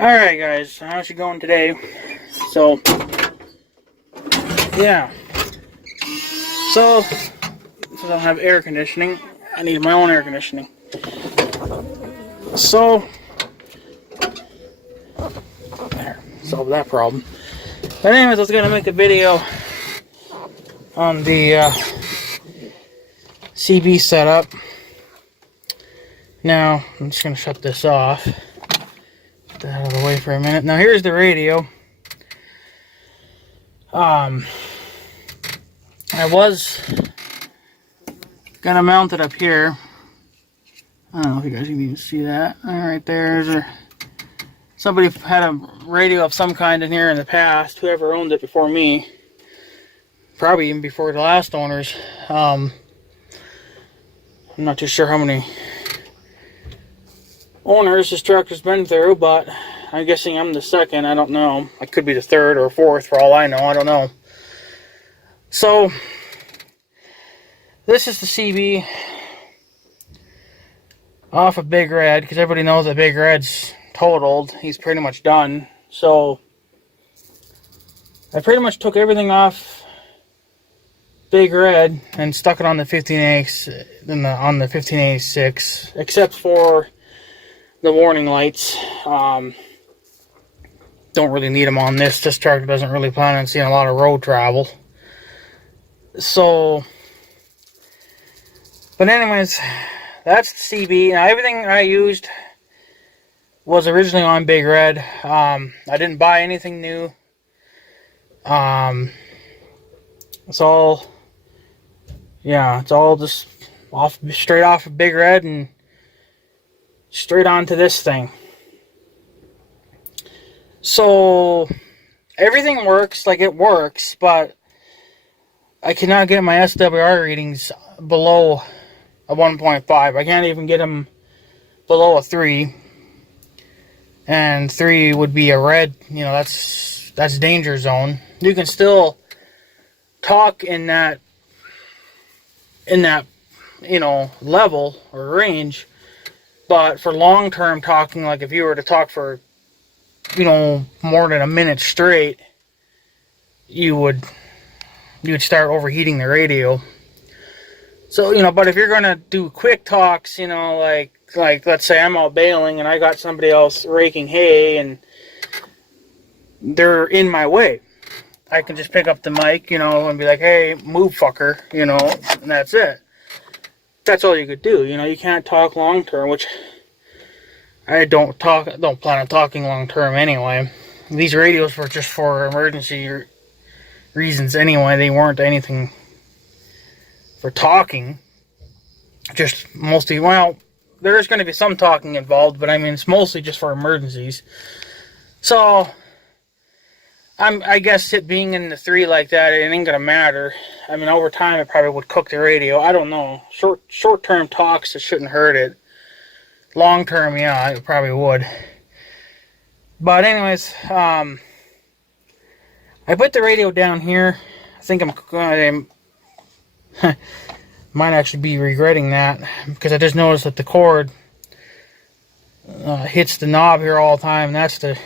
Alright guys, how's it going today? So, yeah. So, since I don't have air conditioning, I need my own air conditioning. So, there, solved that problem. But anyways, I was going to make a video on the CB setup. Now, I'm just going to shut this off. Get that out of the way for a minute. Now, here's the radio. I was gonna mount it up here. I don't know if you guys can even see that. Right there. Somebody had a radio of some kind in here in the past. Whoever owned it before me, probably even before the last owners. I'm not too sure how many owners this tractor's been through, but I'm guessing I'm the second. I don't know. I could be the third or fourth for all I know. I don't know. So, this is the CB off of Big Red, because everybody knows that Big Red's totaled. He's pretty much done. So, I pretty much took everything off Big Red and stuck it on the 15AX, on the 1586, except for the warning lights. Don't really need them on this. This tractor doesn't really plan on seeing a lot of road travel. So, but anyways, that's the CB. Now, everything I used was originally on Big Red. I didn't buy anything new. It's all, yeah, it's all just straight off of Big Red and straight onto this thing. So, everything works like it works, but I cannot get my SWR readings below a 1.5. I can't even get them below a 3. And 3 would be a red, you know, that's danger zone. You can still talk in that, you know, level or range, but for long-term talking, like if you were to talk for, you know, more than a minute straight, you would start overheating the radio. So, you know, but if you're gonna do quick talks, you know, like let's say I'm out baling and I got somebody else raking hay and they're in my way, I can just pick up the mic, you know, and be like, hey, move, fucker, you know, and that's it. That's all you could do. You know, you can't talk long term, which I don't plan on talking long term anyway. These radios were just for emergency reasons anyway. They weren't anything for talking. Just mostly, well, there's going to be some talking involved, but I mean, it's mostly just for emergencies. So, I guess it being in the 3 like that, it ain't going to matter. I mean, over time, it probably would cook the radio. I don't know. Short-term talks, it shouldn't hurt it. Long-term, yeah, it probably would. But anyways, I put the radio down here. I think I might actually be regretting that, because I just noticed that the cord hits the knob here all the time. That's the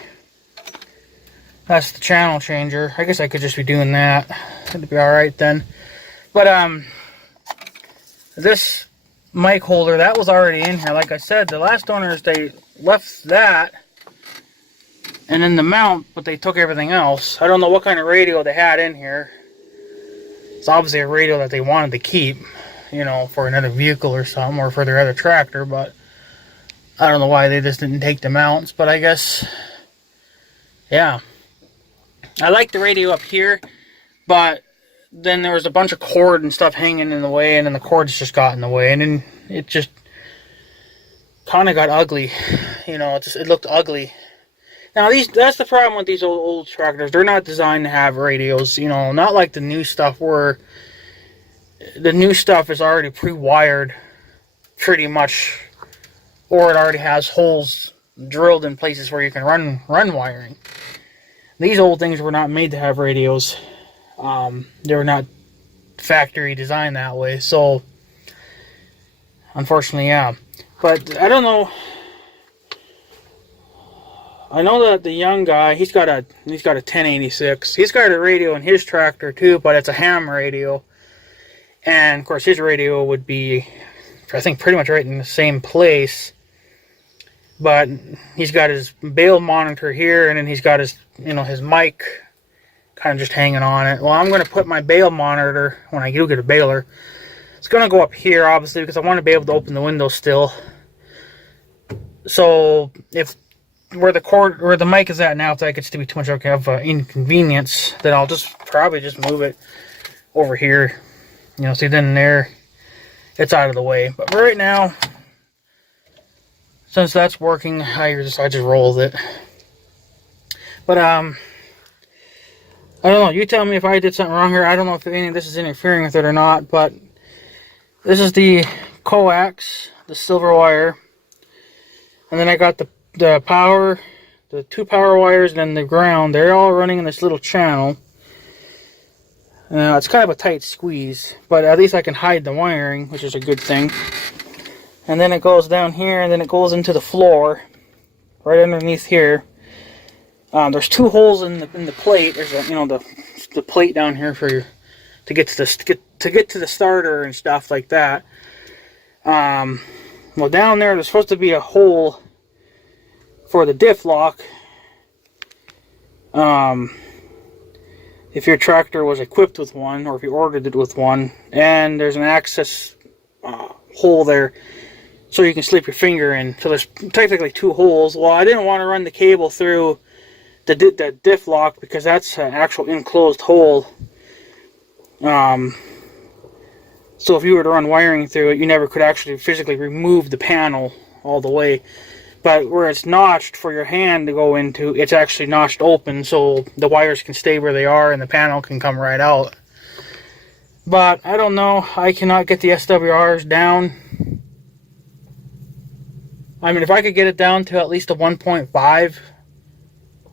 channel changer. I guess I could just be doing that. It'd be alright then. But this mic holder, that was already in here. Like I said, the last owners, they left that and then the mount, but they took everything else. I don't know what kind of radio they had in here. It's obviously a radio that they wanted to keep, you know, for another vehicle or something, or for their other tractor, but I don't know why they just didn't take the mounts. But I guess, yeah, I like the radio up here, but then there was a bunch of cord and stuff hanging in the way, and then the cords just got in the way, and then it just kind of got ugly. You know, it looked ugly. Now, that's the problem with these old tractors. They're not designed to have radios, you know, not like the new stuff, where the new stuff is already pre-wired pretty much, or it already has holes drilled in places where you can run wiring. These old things were not made to have radios. They were not factory designed that way, so unfortunately, yeah. But I don't know. I know that the young guy, he's got a 1086. He's got a radio in his tractor too, but it's a ham radio. And of course his radio would be, I think, pretty much right in the same place. But he's got his bale monitor here, and then he's got his, his mic kind of just hanging on it. Well, I'm going to put my bale monitor, when I do get a baler, it's going to go up here, obviously, because I want to be able to open the window still. So, if where the mic is at now, if that gets to be too much of an inconvenience, then I'll probably just move it over here. See, then there, it's out of the way. But for right now, since that's working, I just roll with it. But I don't know, you tell me if I did something wrong here. I don't know if any of this is interfering with it or not, but this is the coax, the silver wire. And then I got the power, the 2 power wires, and then the ground. They're all running in this little channel. It's kind of a tight squeeze, but at least I can hide the wiring, which is a good thing. And then it goes down here, and then it goes into the floor, right underneath here. There's 2 holes in the plate. There's the plate down here to get to the starter and stuff like that. Well, down there's supposed to be a hole for the diff lock. If your tractor was equipped with one, or if you ordered it with one, and there's an access hole there, so you can slip your finger in. So there's technically 2 holes. Well, I didn't want to run the cable through the diff lock because that's an actual enclosed hole. So if you were to run wiring through it, you never could actually physically remove the panel all the way. But where it's notched for your hand to go into, it's actually notched open, so the wires can stay where they are and the panel can come right out. But I don't know, I cannot get the SWRs down. I mean, if I could get it down to at least a 1.5,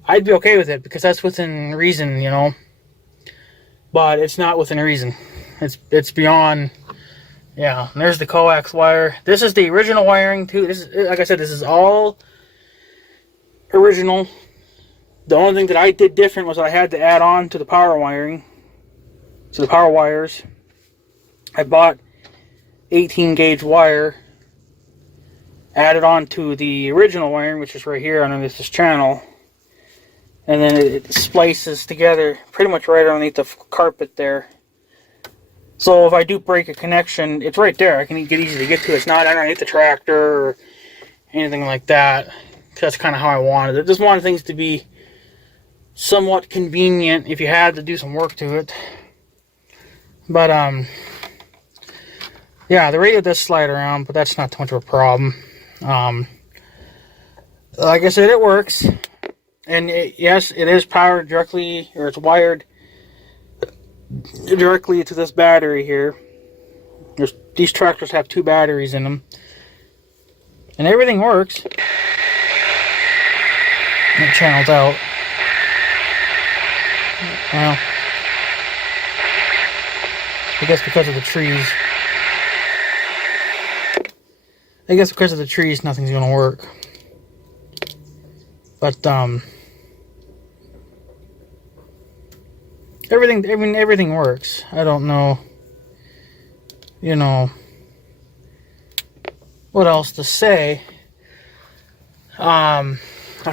I'd be okay with it, because that's within reason, But it's not within reason. It's beyond. Yeah, and there's the coax wire. This is the original wiring too. This is, like I said, this is all original. The only thing that I did different was I had to add on to the power wiring. So the power wires, I bought 18 gauge wire, added on to the original wiring, which is right here underneath this channel. And then it splices together pretty much right underneath the carpet there. So if I do break a connection, it's right there. I can easily get to it. It's not underneath the tractor or anything like that. That's kind of how I wanted it. Just wanted things to be somewhat convenient if you had to do some work to it. But yeah, the radio does slide around, but that's not too much of a problem. Like I said, it works. And yes, it is powered directly, or it's wired directly to this battery here. These tractors have 2 batteries in them. And everything works. And it channels out. Well, I guess because of the trees. Nothing's going to work. But, everything works. I don't know, what else to say. I'll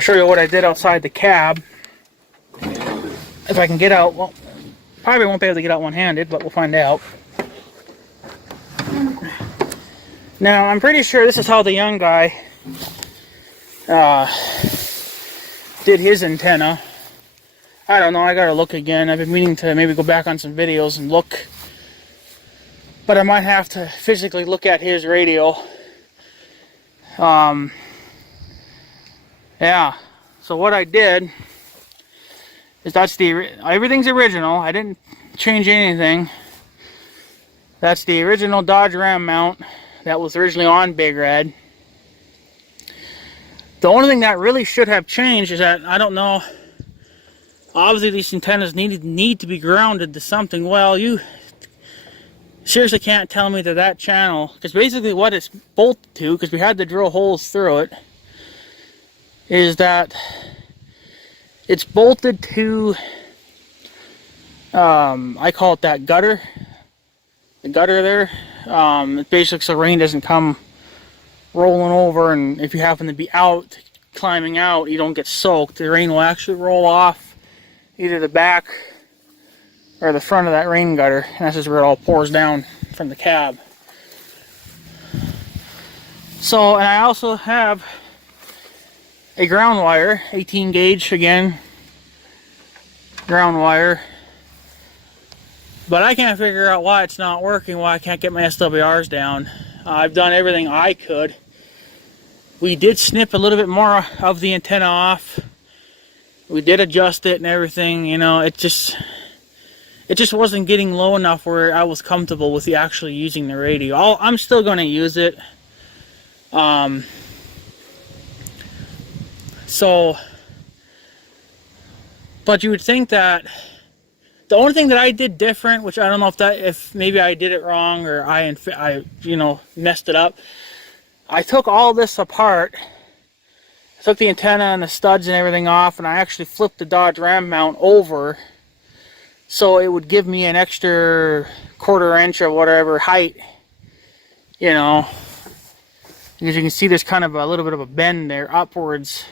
show you what I did outside the cab. If I can get out, well, probably won't be able to get out one-handed, but we'll find out. Now, I'm pretty sure this is how the young guy did his antenna. I don't know, I gotta look again. I've been meaning to maybe go back on some videos and look. But I might have to physically look at his radio. Yeah, so what I did is everything's original. I didn't change anything. That's the original Dodge Ram mount that was originally on Big Red. The only thing that really should have changed is that, I don't know, obviously these antennas need to be grounded to something. Well, you seriously can't tell me that channel, because basically what it's bolted to, because we had to drill holes through it, is that it's bolted to, I call it that gutter. The gutter there. Basically so rain doesn't come rolling over, and if you happen to be out, climbing out, you don't get soaked. The rain will actually roll off either the back or the front of that rain gutter, and that's just where it all pours down from the cab. So, and I also have a ground wire, 18 gauge again, ground wire. But I can't figure out why it's not working, why I can't get my SWRs down. I've done everything I could. We did snip a little bit more of the antenna off. We did adjust it and everything, you know, it just wasn't getting low enough where I was comfortable with actually using the radio. I'm still going to use it. But you would think that the only thing that I did different, which I don't know if maybe I did it wrong or I you know, messed it up. I took all this apart. I took the antenna and the studs and everything off, and I actually flipped the Dodge Ram mount over so it would give me an extra 1/4 inch or whatever height, you know, because you can see there's kind of a little bit of a bend there upwards.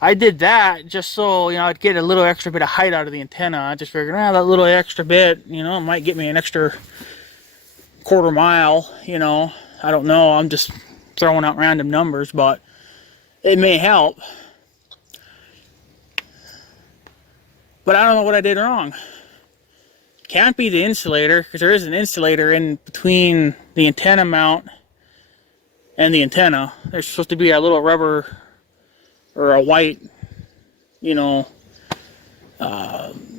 I did that just so, you know, I'd get a little extra bit of height out of the antenna. I just figured, that little extra bit, you know, it might get me an extra 1/4 mile, you know. I don't know, I'm just throwing out random numbers, but it may help. But I don't know what I did wrong. Can't be the insulator, because there is an insulator in between the antenna mount and the antenna. There's supposed to be a little rubber or a white, you know,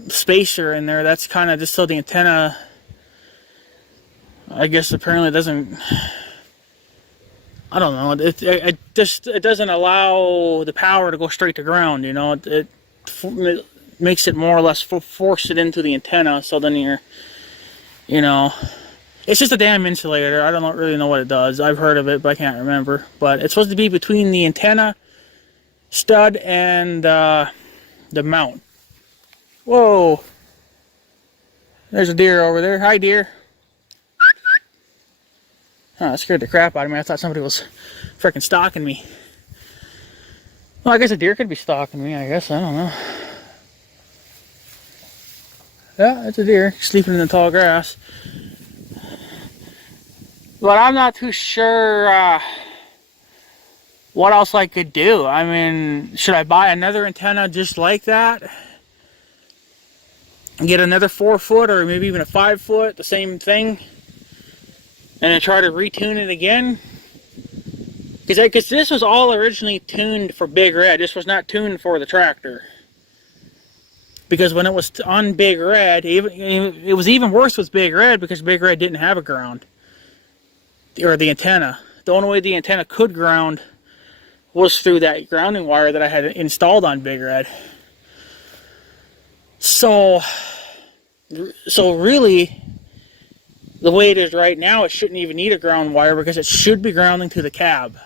spacer in there. That's kind of just so the antenna, I guess apparently doesn't, I don't know, it doesn't allow the power to go straight to ground, you know. It makes it more or less force it into the antenna, so then you're, you know, it's just a damn insulator. I don't really know what it does. I've heard of it, but I can't remember. But it's supposed to be between the antenna stud and the mount. Whoa, there's a deer over there. Hi, deer. Oh, that scared the crap out of me. I thought somebody was freaking stalking me. Well, I guess a deer could be stalking me, I guess. I don't know. Yeah, it's a deer sleeping in the tall grass. But I'm not too sure what else I could do. I mean, should I buy another antenna just like that? And get another 4-foot or maybe even a 5-foot, the same thing? And then try to retune it again? Because this was all originally tuned for Big Red. This was not tuned for the tractor. Because when it was on Big Red, it was even worse with Big Red because Big Red didn't have a ground. Or the antenna. The only way the antenna could ground was through that grounding wire that I had installed on Big Red. So really, the way it is right now, it shouldn't even need a ground wire because it should be grounding to the cab.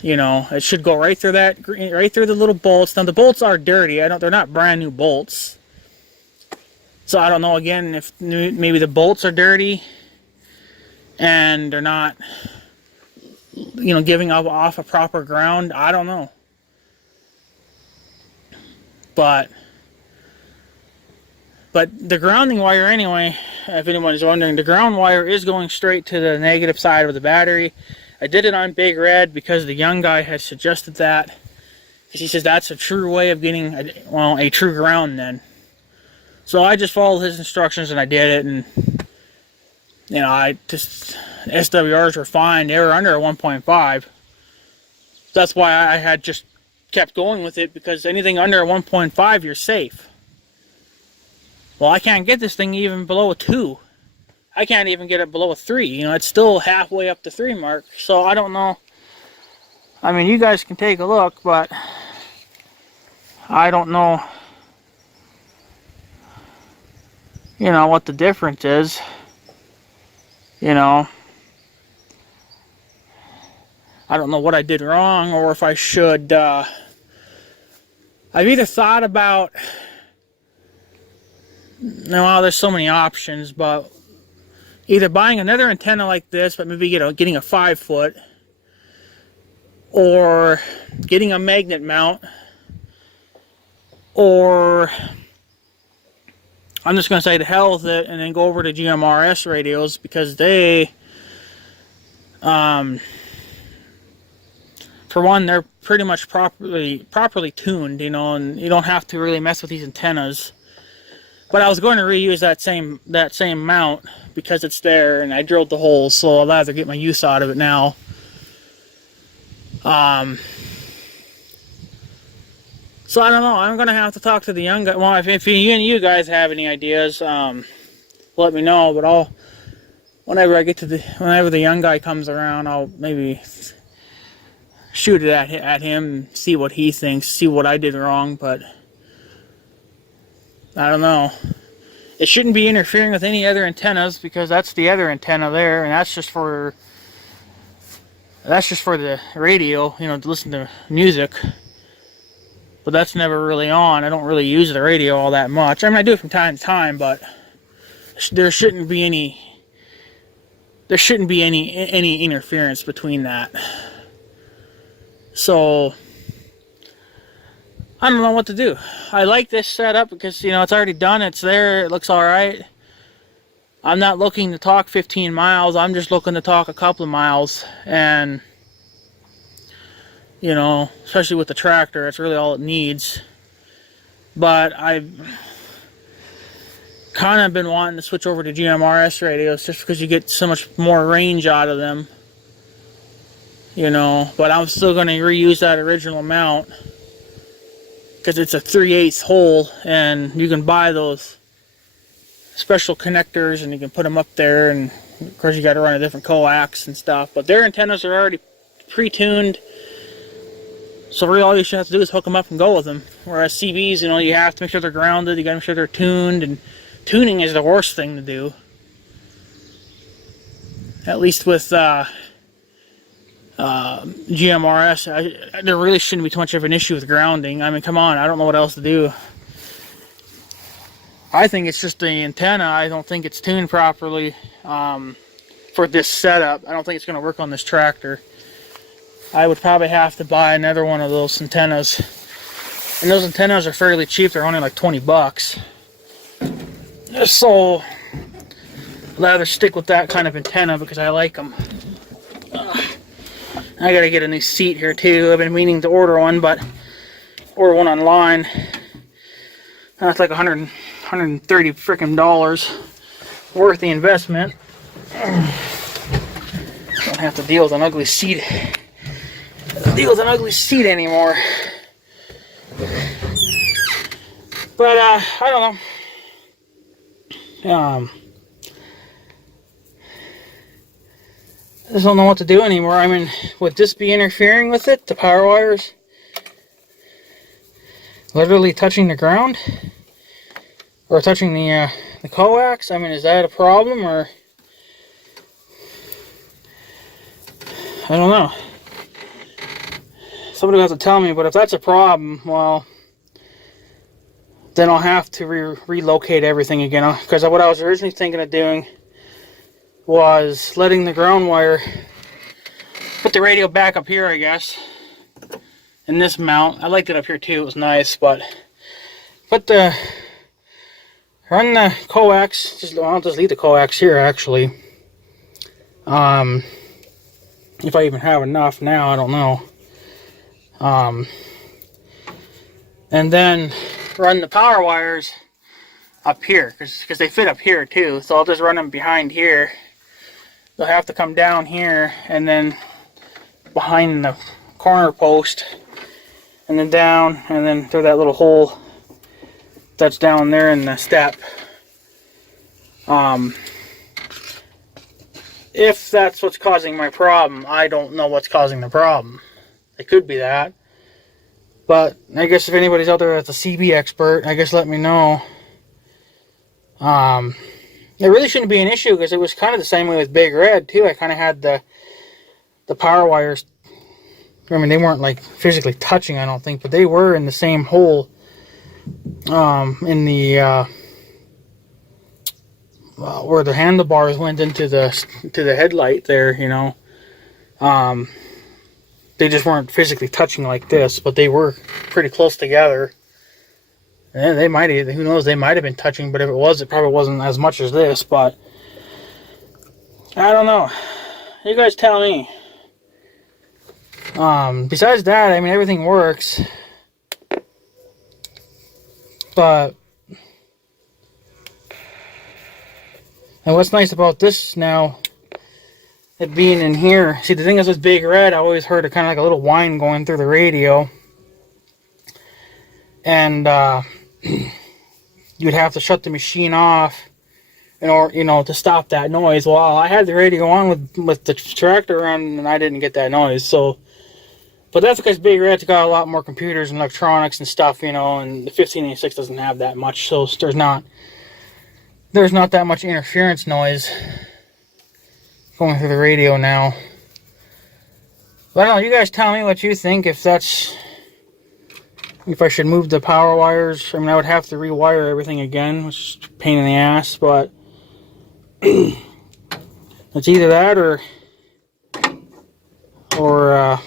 You know, it should go right through the little bolts. Now the bolts are dirty. They're not brand new bolts. So I don't know again if maybe the bolts are dirty and they're not, you know, giving off a proper ground. I don't know. But the grounding wire anyway, if anyone's wondering, the ground wire is going straight to the negative side of the battery. I did it on Big Red because the young guy had suggested that. Because he says that's a true way of getting, a true ground then. So I just followed his instructions and I did it, and you know, SWRs were fine. They were under a 1.5. That's why I had just kept going with it, because anything under a 1.5 you're safe. Well, I can't get this thing even below a 2. I can't even get it below a 3. You know, it's still halfway up the 3 mark. So I don't know. I mean, you guys can take a look, but I don't know, you know, what the difference is. You know, I don't know what I did wrong, or if I should, I've either thought about, well, there's so many options, but either buying another antenna like this, but maybe getting a 5-foot, or getting a magnet mount, or I'm just going to say to hell with it and then go over to GMRS radios, because they, for one, they're pretty much properly tuned, you know, and you don't have to really mess with these antennas. But I was going to reuse that same mount because it's there, and I drilled the holes, so I'll rather get my use out of it now. So I don't know. I'm gonna have to talk to the young guy. Well, if you guys have any ideas, let me know. But whenever the young guy comes around, I'll maybe shoot it at him, see what he thinks, see what I did wrong. But I don't know. It shouldn't be interfering with any other antennas, because that's the other antenna there, and that's just for the radio, you know, to listen to music. But that's never really on. I don't really use the radio all that much. I mean, I do it from time to time, but there shouldn't be any interference between that. So I don't know what to do. I like this setup because, you know, it's already done. It's there. It looks all right. I'm not looking to talk 15 miles. I'm just looking to talk a couple of miles. And, you know, especially with the tractor, that's really all it needs. But I've kind of been wanting to switch over to GMRS radios just because you get so much more range out of them. You know, but I'm still going to reuse that original mount, because it's a 3/8 hole, and you can buy those special connectors and you can put them up there, and of course you got to run a different coax and stuff, but their antennas are already pre-tuned, so really all you should have to do is hook them up and go with them. Whereas CBs, you know, you have to make sure they're grounded, you got to make sure they're tuned, and tuning is the worst thing to do, at least with GMRS. There really shouldn't be too much of an issue with grounding. I mean, come on, I don't know what else to do. I think it's just the antenna. I don't think it's tuned properly for this setup. I don't think it's going to work on this tractor. I would probably have to buy another one of those antennas. And those antennas are fairly cheap. They're only like 20 bucks. So I'd rather stick with that kind of antenna because I like them. I gotta get a new seat here too. I've been meaning to order one, but order one online. That's like $130 freaking dollars worth the investment. Don't have to deal with an ugly seat. Anymore. But I don't know. I just don't know what to do anymore. I mean, would this be interfering with it? The power wires literally touching the ground, or touching the coax? I mean, is that a problem, or I don't know. Somebody will have to tell me. But if that's a problem, well, then I'll have to relocate everything again. Because what I was originally thinking of doing was letting the ground wire, put the radio back up here, I guess, in this mount. I liked it up here too, it was nice, but run the coax, I'll just leave the coax here actually. If I even have enough now, I don't know. And then run the power wires up here, because they fit up here too, so I'll just run them behind here. They'll have to come down here and then behind the corner post, and then down, and then through that little hole that's down there in the step. If that's what's causing my problem, I don't know what's causing the problem. It could be that. But I guess if anybody's out there that's a CB expert, I guess let me know. It really shouldn't be an issue, because it was kind of the same way with Big Red too. I kind of had the power wires I mean, they weren't like physically touching, I don't think, but they were in the same hole in the where the handlebars went into the headlight there, you know. They just weren't physically touching like this, but they were pretty close together. And they might have, who knows, they might have been touching, but if it was, it probably wasn't as much as this, but I don't know. You guys tell me. Besides that, I mean, everything works. But, and what's nice about this now, it being in here, see, the thing is with Big Red, I always heard it kind of like a little whine going through the radio. And, you'd have to shut the machine off in order, you know, to stop that noise. Well, I had the radio on with the tractor on, and I didn't get that noise. So, but that's because Big Red's got a lot more computers and electronics and stuff, you know, and the 1586 doesn't have that much. So there's not that much interference noise going through the radio now. But I don't know, you guys tell me what you think, if I should move the power wires. I mean, I would have to rewire everything again, which is a pain in the ass, but it's either that or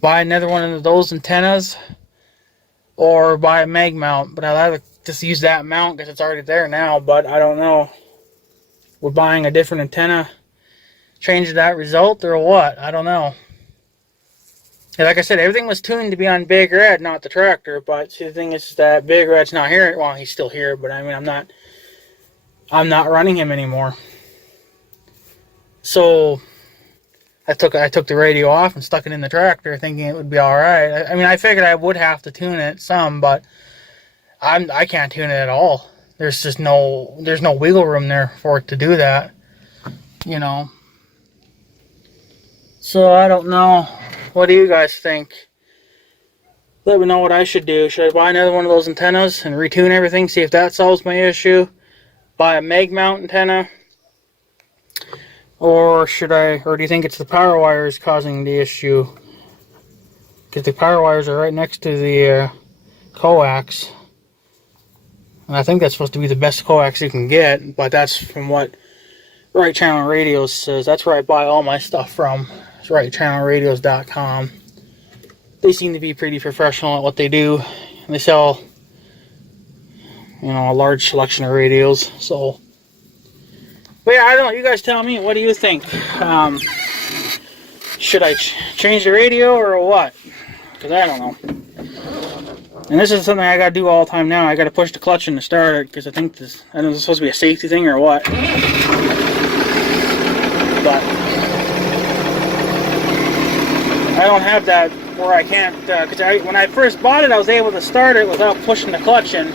buy another one of those antennas or buy a mag mount. But I'd rather just use that mount because it's already there now, but I don't know. Would buying a different antenna change that result or what? I don't know. And like I said, everything was tuned to be on Big Red, not the tractor. But see, the thing is that Big Red's not here. Well, he's still here, but I mean, I'm not running him anymore. So I took the radio off and stuck it in the tractor, thinking it would be all right. I mean, I figured I would have to tune it some, but I can't tune it at all. There's no wiggle room there for it to do that, you know. So I don't know. What do you guys think? Let me know what I should do. Should I buy another one of those antennas and retune everything, see if that solves my issue? Buy a mag mount antenna? Or do you think it's the power wires causing the issue? Because the power wires are right next to the coax. And I think that's supposed to be the best coax you can get, but that's from what Right Channel Radios says. That's where I buy all my stuff from. It's rightchannelradios.com. They seem to be pretty professional at what they do. And they sell, you know, a large selection of radios. So, but yeah, I don't know. You guys tell me. What do you think? Should I change the radio or what? Because I don't know. And this is something I gotta do all the time now. I gotta push the clutch in to start it because I think this, I don't know if it's supposed to be a safety thing or what. But I don't have that where I can't, because when I first bought it, I was able to start it without pushing the clutch in.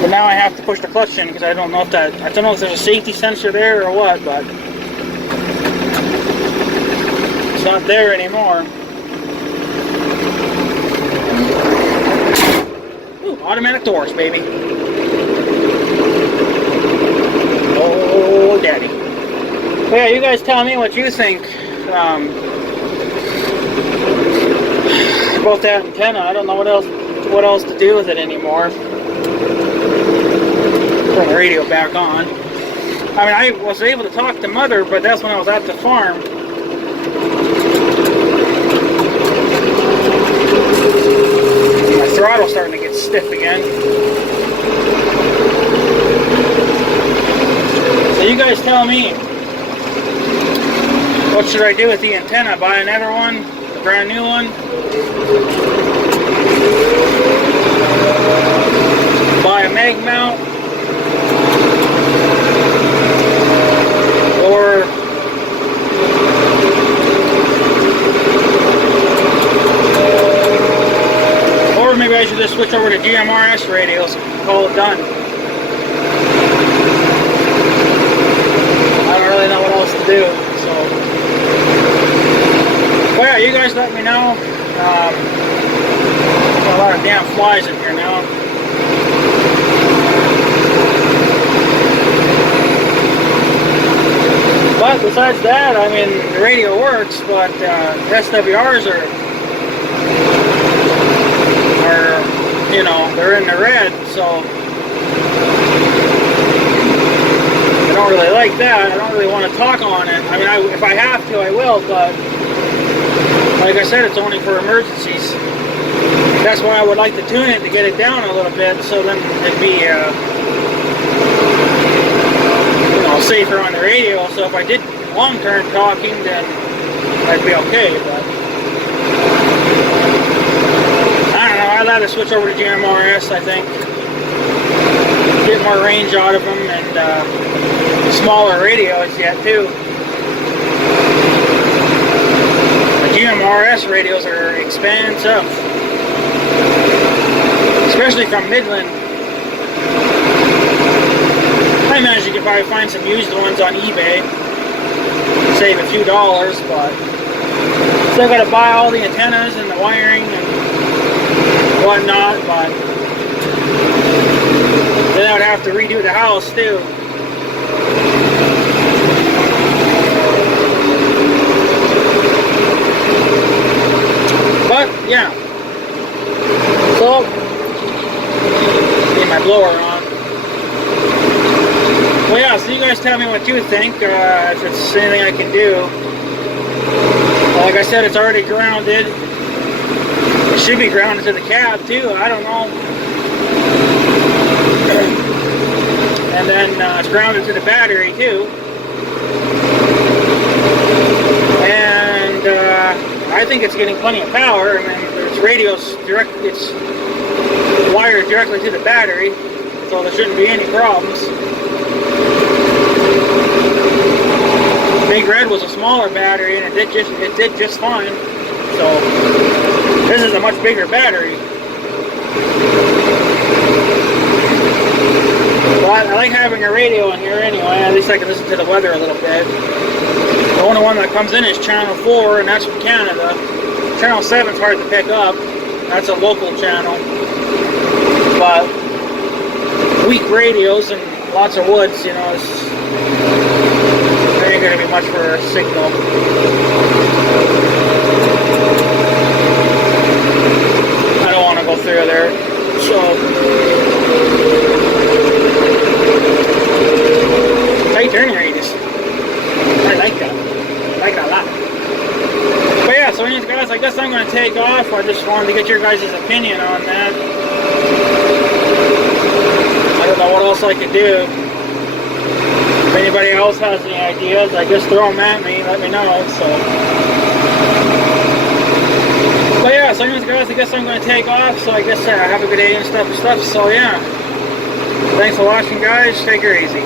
But now I have to push the clutch in because I don't know if there's a safety sensor there or what, but it's not there anymore. Ooh, automatic doors, baby. Oh, daddy. But yeah, you guys tell me what you think about that antenna. I don't know what else to do with it anymore. Turn the radio back on. I mean, I was able to talk to Mother, but that's when I was at the farm. My throttle's starting to get stiff again. So you guys tell me, what should I do with the antenna? Buy another one? A brand new one? Buy a mag mount? Or maybe I should just switch over to GMRS radios and call it done. I don't really know what else to do, so. Well, yeah, you guys let me know. Got a lot of damn flies in here now. But besides that, I mean, the radio works, but SWRs are, you know, they're in the red, so I don't really like that. I don't really want to talk on it. I mean, if I have to, I will, but like I said, it's only for emergencies. That's why I would like to tune it to get it down a little bit, so then it'd be you know, safer on the radio. So if I did long-term talking, then I'd be okay. But I don't know. I'd rather switch over to GMRS. I think get more range out of them and smaller radios yet too. The GMRS radios are expensive, especially from Midland. I imagine you could probably find some used ones on eBay, save a few dollars, but still got to buy all the antennas and the wiring and whatnot. But then I would have to redo the house too. But yeah, so get my blower on. Well, yeah, so you guys tell me what you think, if it's anything I can do. Well, like I said, it's already grounded. It should be grounded to the cab too, I don't know. And then it's grounded to the battery too. And I think it's getting plenty of power. I mean, it's it's wired directly to the battery, so there shouldn't be any problems. Big Red was a smaller battery and it did just fine. So this is a much bigger battery. But I like having a radio in here anyway. At least I can listen to the weather a little bit. The only one that comes in is Channel 4, and that's from Canada. Channel 7 is hard to pick up. That's a local channel. But weak radios and lots of woods, you know, there ain't going to be much for a signal. I don't want to go through there. So tight turning radius. I like that. I like that a lot. But yeah, so anyways guys, I guess I'm going to take off. I just wanted to get your guys' opinion on that. I don't know what else I could do. If anybody else has any ideas, I guess throw them at me, let me know. So, but yeah, so anyways guys, I guess I'm going to take off. So I guess have a good day and stuff. So yeah, thanks for watching guys, take her easy.